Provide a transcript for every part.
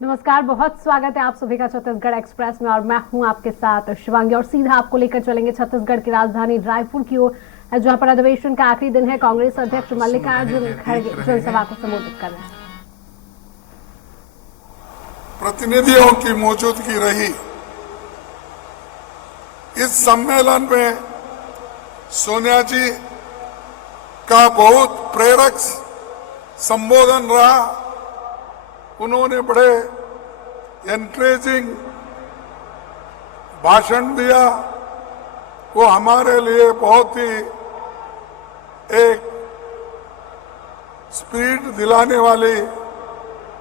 नमस्कार, बहुत स्वागत है आप सभी का छत्तीसगढ़ एक्सप्रेस में और मैं हूं आपके साथ शिवांगी। और सीधा आपको लेकर चलेंगे छत्तीसगढ़ की राजधानी रायपुर की ओर, जहां पर अधिवेशन का आखिरी दिन है। कांग्रेस अध्यक्ष मल्लिकार्जुन खड़गे जनसभा को संबोधित कर रहे हैं। प्रतिनिधियों की मौजूदगी रही। इस सम्मेलन में सोनिया जी का बहुत प्रेरक संबोधन रहा। उन्होंने बड़े एनकरेजिंग भाषण दिया। वो हमारे लिए बहुत ही एक स्पीड दिलाने वाली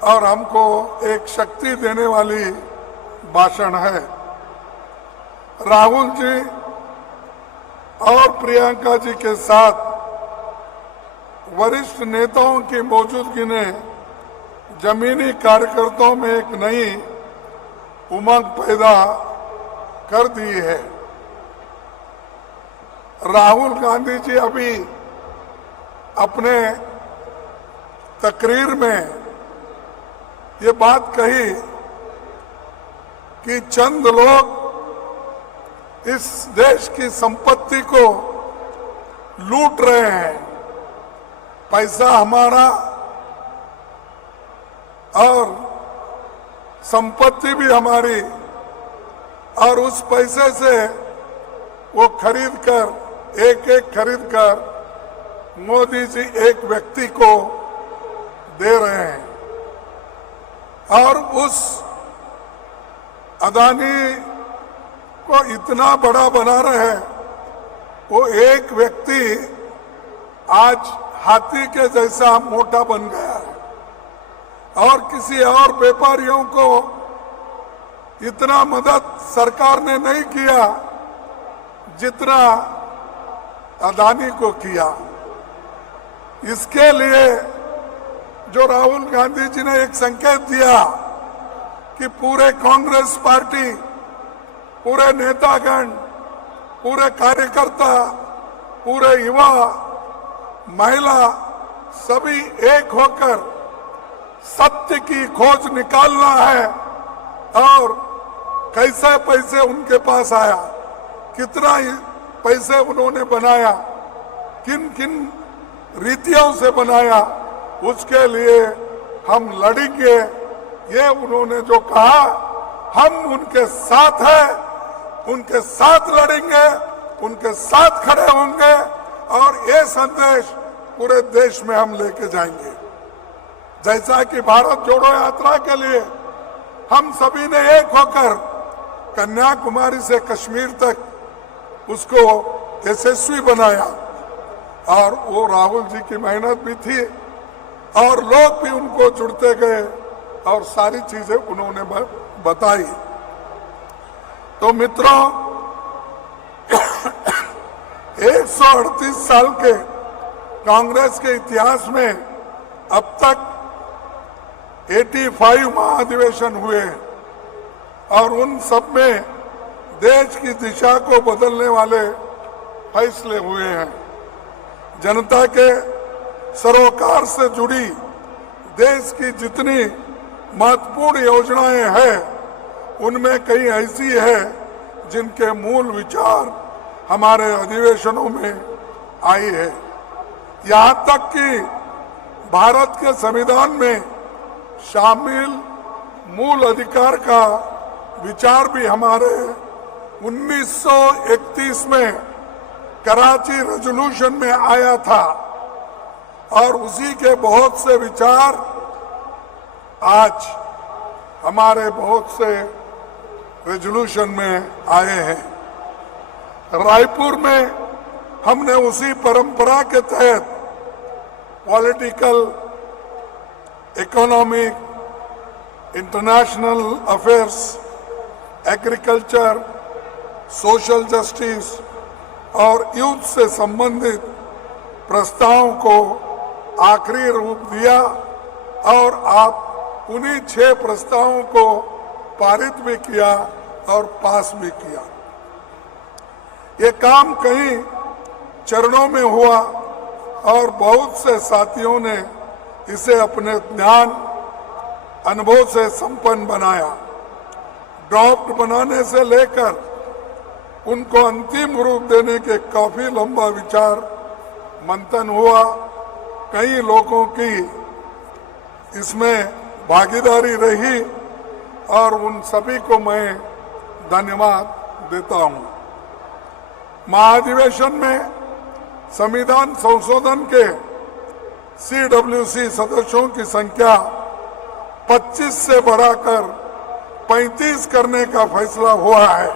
और हमको एक शक्ति देने वाली भाषण है। राहुल जी और प्रियंका जी के साथ वरिष्ठ नेताओं की मौजूदगी ने जमीनी कार्यकर्ताओं में एक नई उमंग पैदा कर दी है। राहुल गांधी जी अभी अपने तकरीर में ये बात कही कि चंद लोग इस देश की संपत्ति को लूट रहे हैं। पैसा हमारा और संपत्ति भी हमारी, और उस पैसे से वो खरीद कर मोदी जी एक व्यक्ति को दे रहे हैं। और उस अदानी को इतना बड़ा बना रहे हैं। वो एक व्यक्ति आज हाथी के जैसा मोटा बन गया है और किसी और व्यापारियों को इतना मदद सरकार ने नहीं किया जितना अदानी को किया। इसके लिए जो राहुल गांधी जी ने एक संकेत दिया कि पूरे कांग्रेस पार्टी, पूरे नेतागण, पूरे कार्यकर्ता, पूरे युवा, महिला सभी एक होकर सत्य की खोज निकालना है। और कैसे पैसे उनके पास आया, कितना पैसे उन्होंने बनाया, किन किन रीतियों से बनाया, उसके लिए हम लड़ेंगे। ये उन्होंने जो कहा, हम उनके साथ हैं, उनके साथ लड़ेंगे, उनके साथ खड़े होंगे और ये संदेश पूरे देश में हम लेके जाएंगे। जैसा कि भारत जोड़ो यात्रा के लिए हम सभी ने एक होकर कन्याकुमारी से कश्मीर तक उसको यशस्वी बनाया, और वो राहुल जी की मेहनत भी थी और लोग भी उनको जुड़ते गए और सारी चीजें उन्होंने बताई। तो मित्रों, 138 साल के कांग्रेस के इतिहास में अब तक 85 महाधिवेशन हुए और उन सब में देश की दिशा को बदलने वाले फैसले हुए हैं। जनता के सरोकार से जुड़ी देश की जितनी महत्वपूर्ण योजनाएं हैं, उनमें कई ऐसी है जिनके मूल विचार हमारे अधिवेशनों में आई है। यहाँ तक कि भारत के संविधान में शामिल मूल अधिकार का विचार भी हमारे 1931 में कराची रेजोल्यूशन में आया था, और उसी के बहुत से विचार आज हमारे बहुत से रेजोल्यूशन में आए हैं। रायपुर में हमने उसी परंपरा के तहत political, economic, international affairs, agriculture, social justice और यूथ से संबंधित प्रस्तावों को आखिरी रूप दिया, और आप उन्हीं 6 प्रस्तावों को पारित भी किया और पास भी किया। ये काम कई चरणों में हुआ और बहुत से साथियों ने इसे अपने ध्यान अनुभव से संपन्न बनाया। ड्राफ्ट बनाने से लेकर उनको अंतिम रूप देने के काफी लंबा विचार मंथन हुआ। कई लोगों की इसमें भागीदारी रही और उन सभी को मैं धन्यवाद देता हूं। महाधिवेशन में संविधान संशोधन के CWC सदस्यों की संख्या 25 से बढ़ाकर 35 करने का फैसला हुआ है।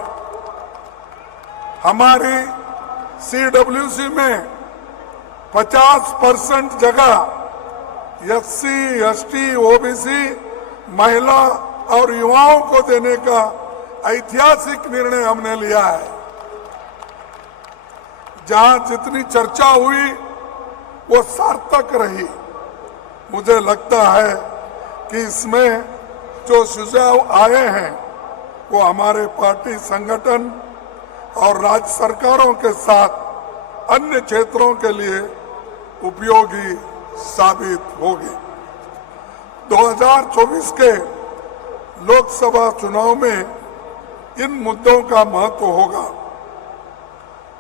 हमारी CWC में 50% जगह SC, ST, OBC, महिला और युवाओं को देने का ऐतिहासिक निर्णय हमने लिया है। जहां जितनी चर्चा हुई वो सार्थक रही। मुझे लगता है कि इसमें जो सुझाव आए हैं वो हमारे पार्टी संगठन और राज्य सरकारों के साथ अन्य क्षेत्रों के लिए उपयोगी साबित होगी। 2024 के लोकसभा चुनाव में इन मुद्दों का महत्व होगा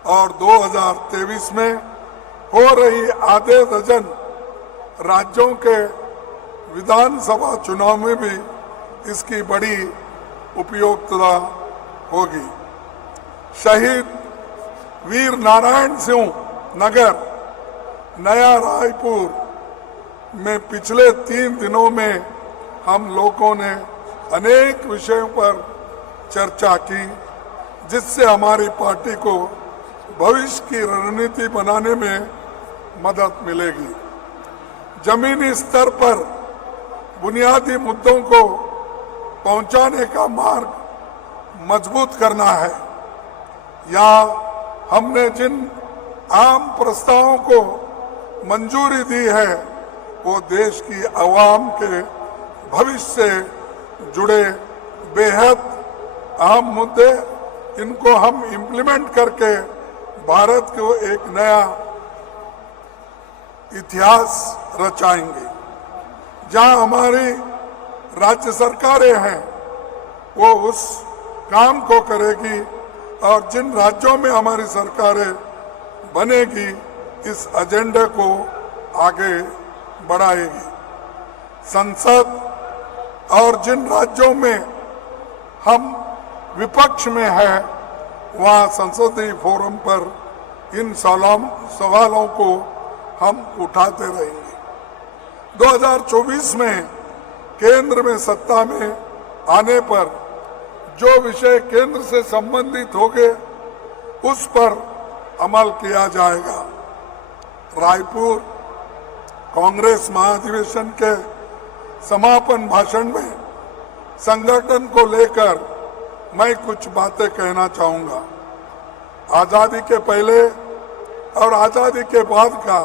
और 2023 में हो रही आधे दर्जन राज्यों के विधानसभा चुनाव में भी इसकी बड़ी उपयोगिता होगी। शहीद वीर नारायण सिंह नगर नया रायपुर में पिछले 3 दिनों में हम लोगों ने अनेक विषयों पर चर्चा की, जिससे हमारी पार्टी को भविष्य की रणनीति बनाने में मदद मिलेगी। जमीनी स्तर पर बुनियादी मुद्दों को पहुंचाने का मार्ग मजबूत करना है। यहाँ हमने जिन आम प्रस्तावों को मंजूरी दी है वो देश की आवाम के भविष्य से जुड़े बेहद अहम मुद्दे, इनको हम इम्प्लीमेंट करके भारत को एक नया इतिहास रचाएंगे। जहां हमारी राज्य सरकारें हैं वो उस काम को करेगी और जिन राज्यों में हमारी सरकारें बनेगी इस एजेंडे को आगे बढ़ाएगी। संसद और जिन राज्यों में हम विपक्ष में है वहां संसदीय फोरम पर इन सवालों को हम उठाते रहेंगे। 2024 में केंद्र में सत्ता में आने पर जो विषय केंद्र से संबंधित होंगे उस पर अमल किया जाएगा। रायपुर कांग्रेस महाधिवेशन के समापन भाषण में संगठन को लेकर मैं कुछ बातें कहना चाहूंगा। आजादी के पहले और आजादी के बाद का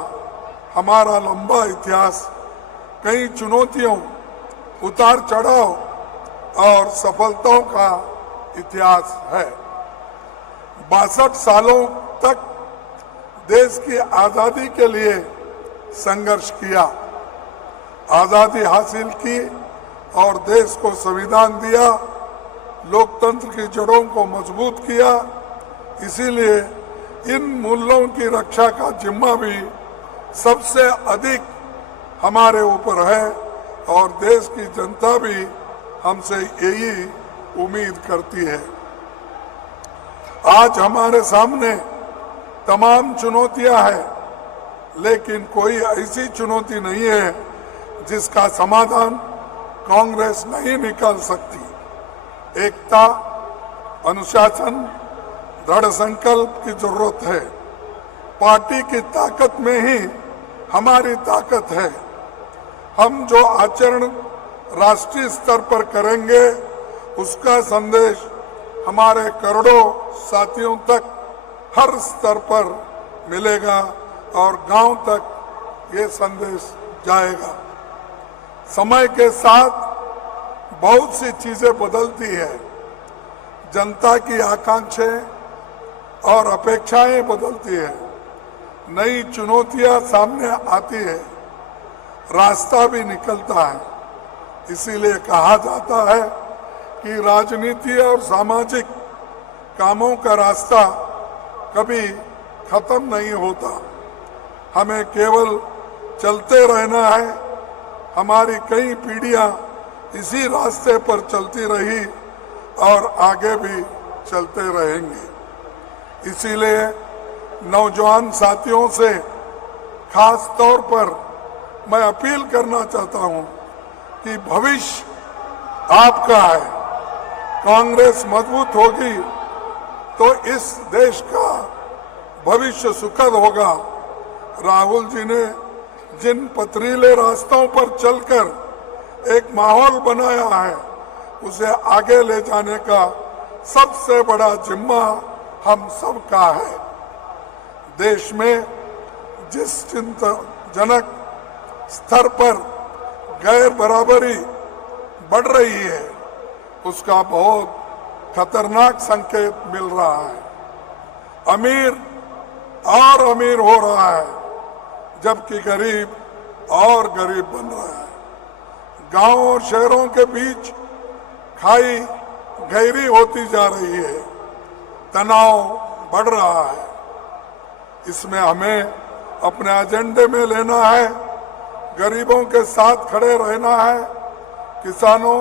हमारा लंबा इतिहास कई चुनौतियों, उतार चढ़ाव और सफलताओं का इतिहास है। 62 सालों तक देश की आजादी के लिए संघर्ष किया, आजादी हासिल की और देश को संविधान दिया, लोकतंत्र की जड़ों को मजबूत किया। इसीलिए इन मूल्यों की रक्षा का जिम्मा भी सबसे अधिक हमारे ऊपर है और देश की जनता भी हमसे यही उम्मीद करती है। आज हमारे सामने तमाम चुनौतियां हैं, लेकिन कोई ऐसी चुनौती नहीं है जिसका समाधान कांग्रेस नहीं निकाल सकती। एकता, अनुशासन, दृढ़ संकल्प की जरूरत है। पार्टी की ताकत में ही हमारी ताकत है। हम जो आचरण राष्ट्रीय स्तर पर करेंगे उसका संदेश हमारे करोड़ों साथियों तक हर स्तर पर मिलेगा और गांव तक ये संदेश जाएगा। समय के साथ बहुत सी चीजें बदलती है, जनता की आकांक्षाएं और अपेक्षाएं बदलती है, नई चुनौतियां सामने आती है, रास्ता भी निकलता है। इसीलिए कहा जाता है कि राजनीति और सामाजिक कामों का रास्ता कभी खत्म नहीं होता। हमें केवल चलते रहना है। हमारी कई पीढ़ियां इसी रास्ते पर चलती रही और आगे भी चलते रहेंगे। इसीलिए नौजवान साथियों से खास तौर पर मैं अपील करना चाहता हूं कि भविष्य आपका है। कांग्रेस मजबूत होगी तो इस देश का भविष्य सुखद होगा। राहुल जी ने जिन पथरीले रास्तों पर चलकर एक माहौल बनाया है, उसे आगे ले जाने का सबसे बड़ा जिम्मा हम सबका है। देश में जिस चिंताजनक स्तर पर गैर बराबरी बढ़ रही है, उसका बहुत खतरनाक संकेत मिल रहा है। अमीर और अमीर हो रहा है, जबकि गरीब और गरीब बन रहा है। गांव और शहरों के बीच खाई गहरी होती जा रही है। तनाव बढ़ रहा है। इसमें हमें अपने एजेंडे में लेना है, गरीबों के साथ खड़े रहना है। किसानों,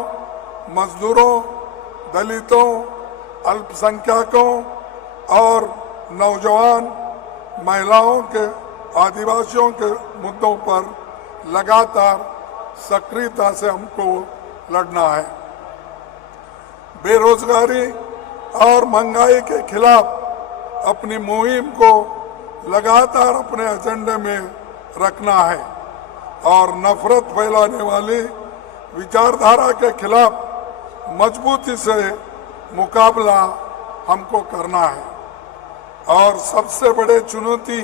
मजदूरों, दलितों, अल्पसंख्यकों और नौजवान, महिलाओं के, आदिवासियों के मुद्दों पर लगातार सक्रियता से हमको लड़ना है। बेरोजगारी और महंगाई के खिलाफ अपनी मुहिम को लगातार अपने एजेंडे में रखना है और नफरत फैलाने वाली विचारधारा के खिलाफ मजबूती से मुकाबला हमको करना है। और सबसे बड़े चुनौती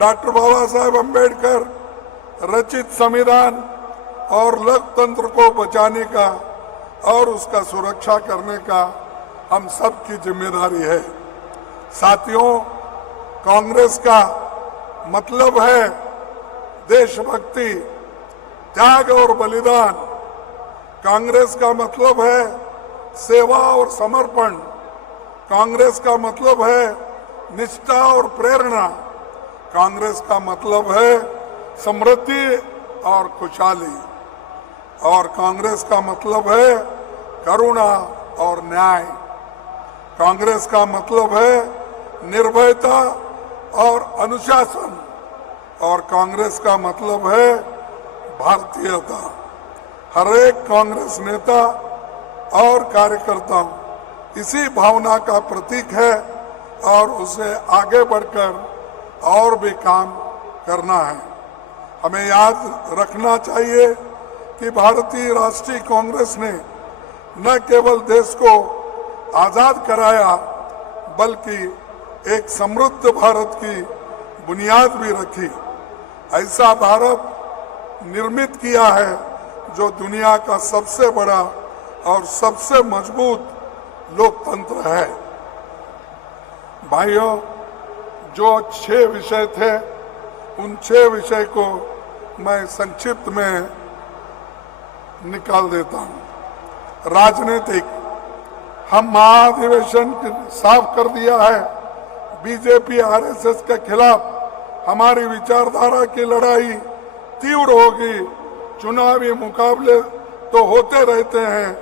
डॉक्टर बाबा साहेब अम्बेडकर रचित संविधान और लोकतंत्र को बचाने का और उसका सुरक्षा करने का हम सबकी जिम्मेदारी है। साथियों, कांग्रेस का मतलब है देशभक्ति, त्याग और बलिदान। कांग्रेस का मतलब है सेवा और समर्पण। कांग्रेस का मतलब है निष्ठा और प्रेरणा। कांग्रेस का मतलब है समृद्धि और खुशहाली। और कांग्रेस का मतलब है करुणा और न्याय। कांग्रेस का मतलब है निर्भयता और अनुशासन। और कांग्रेस का मतलब है भारतीयता। हर एक कांग्रेस नेता और कार्यकर्ता इसी भावना का प्रतीक है और उसे आगे बढ़कर और भी काम करना है। हमें याद रखना चाहिए कि भारतीय राष्ट्रीय कांग्रेस ने न केवल देश को आजाद कराया, बल्कि एक समृद्ध भारत की बुनियाद भी रखी। ऐसा भारत निर्मित किया है जो दुनिया का सबसे बड़ा और सबसे मजबूत लोकतंत्र है। भाइयों, जो 6 विषय थे, उन 6 विषय को मैं संक्षिप्त में निकाल देता हूं। राजनीतिक, हम महाधिवेशन साफ कर दिया है। बीजेपी आरएसएस के खिलाफ हमारी विचारधारा की लड़ाई तीव्र होगी। चुनावी मुकाबले तो होते रहते हैं,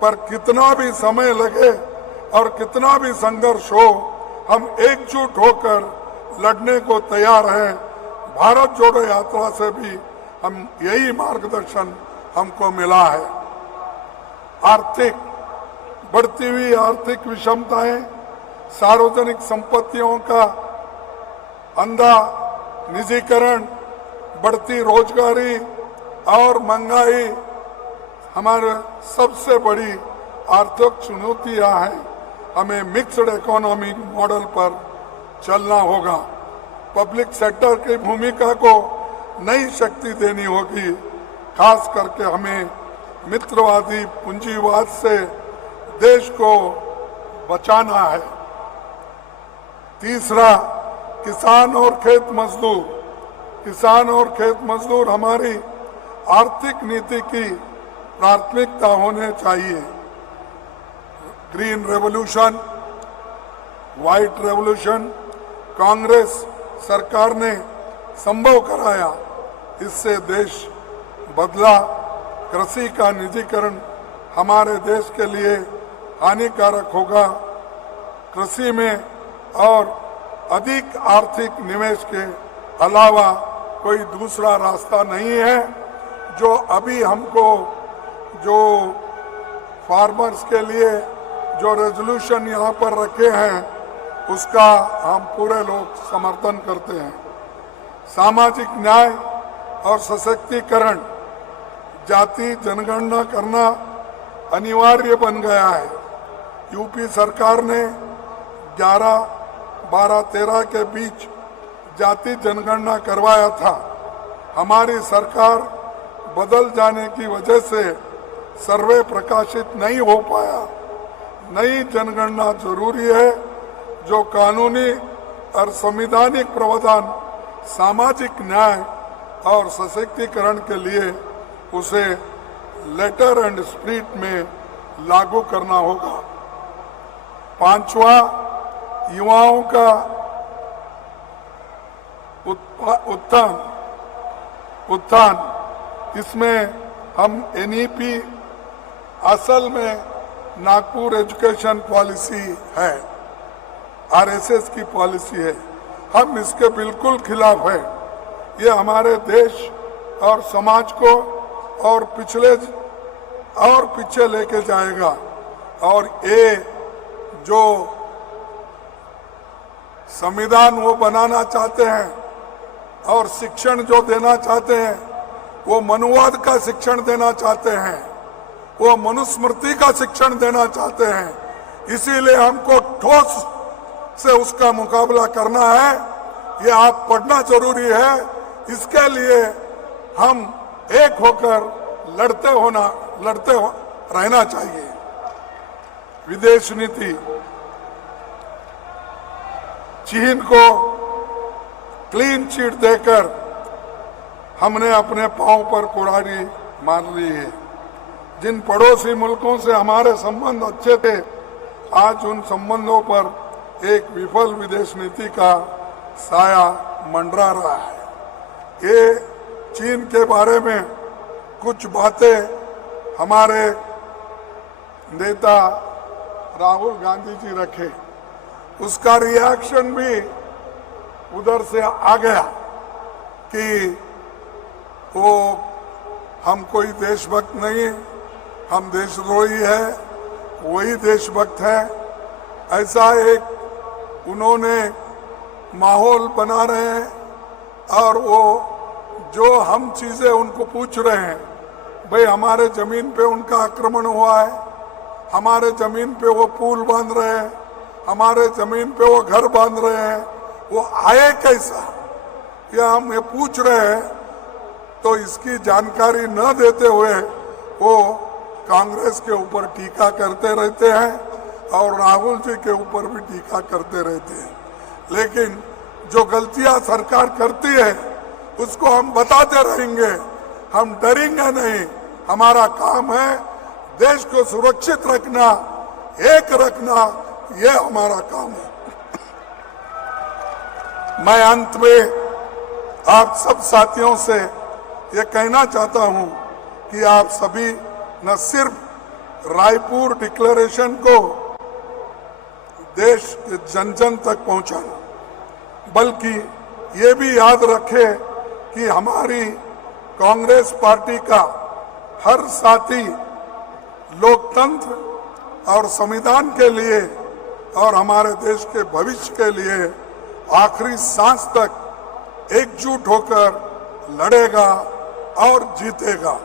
पर कितना भी समय लगे और कितना भी संघर्ष हो, हम एकजुट होकर लड़ने को तैयार हैं। भारत जोड़ो यात्रा से भी हम यही मार्गदर्शन हमको मिला है। आर्थिक, बढ़ती हुई आर्थिक विषमताएं, सार्वजनिक संपत्तियों का अंधा निजीकरण, बढ़ती रोजगारी और महंगाई हमारे सबसे बड़ी आर्थिक चुनौतियां हैं। हमें मिक्स्ड इकोनॉमी मॉडल पर चलना होगा। पब्लिक सेक्टर की भूमिका को नई शक्ति देनी होगी। खास करके हमें मित्रवादी पूंजीवाद से देश को बचाना है। तीसरा, किसान और खेत मजदूर। किसान और खेत मजदूर हमारी आर्थिक नीति की प्राथमिकता होने चाहिए। Green revolution, white revolution Congress सरकार ने संभव कराया, इससे देश बदला। कृषि का निजीकरण हमारे देश के लिए हानिकारक होगा। कृषि में और अधिक आर्थिक निवेश के अलावा कोई दूसरा रास्ता नहीं है। जो अभी हमको जो फार्मर्स के लिए जो रेजोल्यूशन यहाँ पर रखे हैं उसका हम पूरे लोग समर्थन करते हैं। सामाजिक न्याय और सशक्तिकरण, जाति जनगणना करना अनिवार्य बन गया है। यूपी सरकार ने 11, 12, 13 के बीच जाति जनगणना करवाया था। हमारी सरकार बदल जाने की वजह से सर्वे प्रकाशित नहीं हो पाया। नई जनगणना जरूरी है जो कानूनी और संवैधानिक प्रावधान सामाजिक न्याय और सशक्तिकरण के लिए उसे लेटर एंड स्पिरिट में लागू करना होगा। पांचवा, युवाओं का उत्थान। इसमें हम एनईपी असल में नागपुर एजुकेशन पॉलिसी है, आरएसएस की पॉलिसी है। हम इसके बिल्कुल खिलाफ है। ये हमारे देश और समाज को और पीछे लेके जाएगा। और ये जो संविधान वो बनाना चाहते हैं और शिक्षण जो देना चाहते हैं वो मनुवाद का शिक्षण देना चाहते हैं, वो मनुस्मृति का शिक्षण देना चाहते हैं। इसीलिए हमको ठोस से उसका मुकाबला करना है। ये आप पढ़ना जरूरी है। इसके लिए हम एक होकर रहना चाहिए। विदेश नीति, चीन को क्लीन चिट देकर हमने अपने पांव पर कुल्हाड़ी मार ली है। जिन पड़ोसी मुल्कों से हमारे संबंध अच्छे थे, आज उन संबंधों पर एक विफल विदेश नीति का साया मंडरा रहा है। ये चीन के बारे में कुछ बातें हमारे नेता राहुल गांधी जी रखे, उसका रिएक्शन भी उधर से आ गया कि वो हम कोई देशभक्त नहीं, हम देशद्रोही है, वही देशभक्त है। ऐसा एक उन्होंने माहौल बना रहे हैं। और वो जो हम चीजें उनको पूछ रहे हैं, भाई हमारे जमीन पे उनका आक्रमण हुआ है, हमारे जमीन पे वो पुल बांध रहे हैं, हमारे जमीन पे वो घर बांध रहे हैं, वो आए कैसा, ये हम ये पूछ रहे हैं। तो इसकी जानकारी न देते हुए वो कांग्रेस के ऊपर टीका करते रहते हैं और राहुल जी के ऊपर भी टीका करते रहते हैं। लेकिन जो गलतियां सरकार करती है उसको हम बताते रहेंगे, हम डरेंगे नहीं। हमारा काम है देश को सुरक्षित रखना, एक रखना, ये हमारा काम है। मैं अंत में आप सब साथियों से ये कहना चाहता हूं कि आप सभी न सिर्फ रायपुर डिक्लेरेशन को देश के जन जन तक पहुंचाना, बल्कि ये भी याद रखें कि हमारी कांग्रेस पार्टी का हर साथी लोकतंत्र और संविधान के लिए और हमारे देश के भविष्य के लिए आखिरी सांस तक एकजुट होकर लड़ेगा और जीतेगा।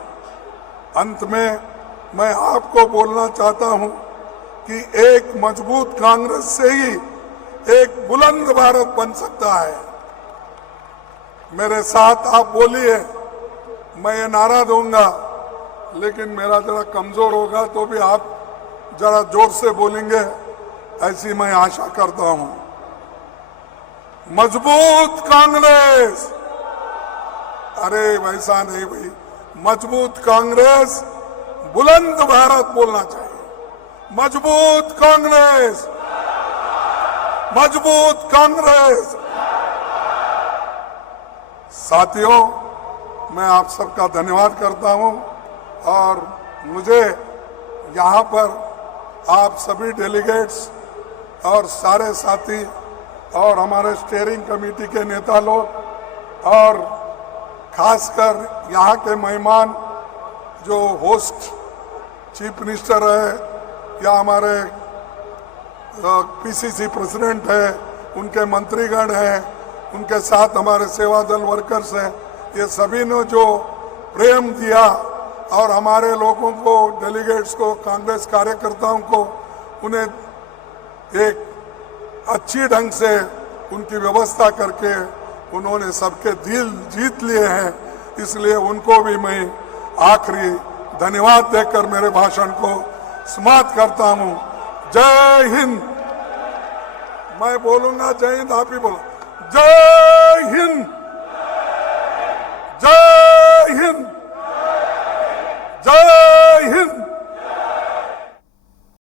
अंत में मैं आपको बोलना चाहता हूं कि एक मजबूत कांग्रेस से ही एक बुलंद भारत बन सकता है। मेरे साथ आप बोलिए, मैं ये नारा दूंगा, लेकिन मेरा जरा कमजोर होगा तो भी आप जरा जोर से बोलेंगे, ऐसी मैं आशा करता हूं। मजबूत कांग्रेस, अरे वैसा नहीं भाई, मजबूत कांग्रेस, बुलंद भारत बोलना चाहिए। मजबूत कांग्रेस, मजबूत कांग्रेस। साथियों, मैं आप सबका धन्यवाद करता हूं और मुझे यहां पर आप सभी डेलीगेट्स और सारे साथी और हमारे स्टीयरिंग कमेटी के नेता लोग और खासकर यहाँ के मेहमान जो होस्ट चीफ मिनिस्टर है या हमारे पीसीसी प्रेसिडेंट है, उनके मंत्रीगण हैं, उनके साथ हमारे सेवा दल वर्कर्स हैं, ये सभी ने जो प्रेम दिया और हमारे लोगों को, डेलीगेट्स को, कांग्रेस कार्यकर्ताओं को, उन्हें एक अच्छी ढंग से उनकी व्यवस्था करके उन्होंने सबके दिल जीत लिए हैं। इसलिए उनको भी मैं आखिरी धन्यवाद देकर मेरे भाषण को समाप्त करता हूं। जय हिंद। मैं बोलूंगा जय हिंद, आप ही बोलो जय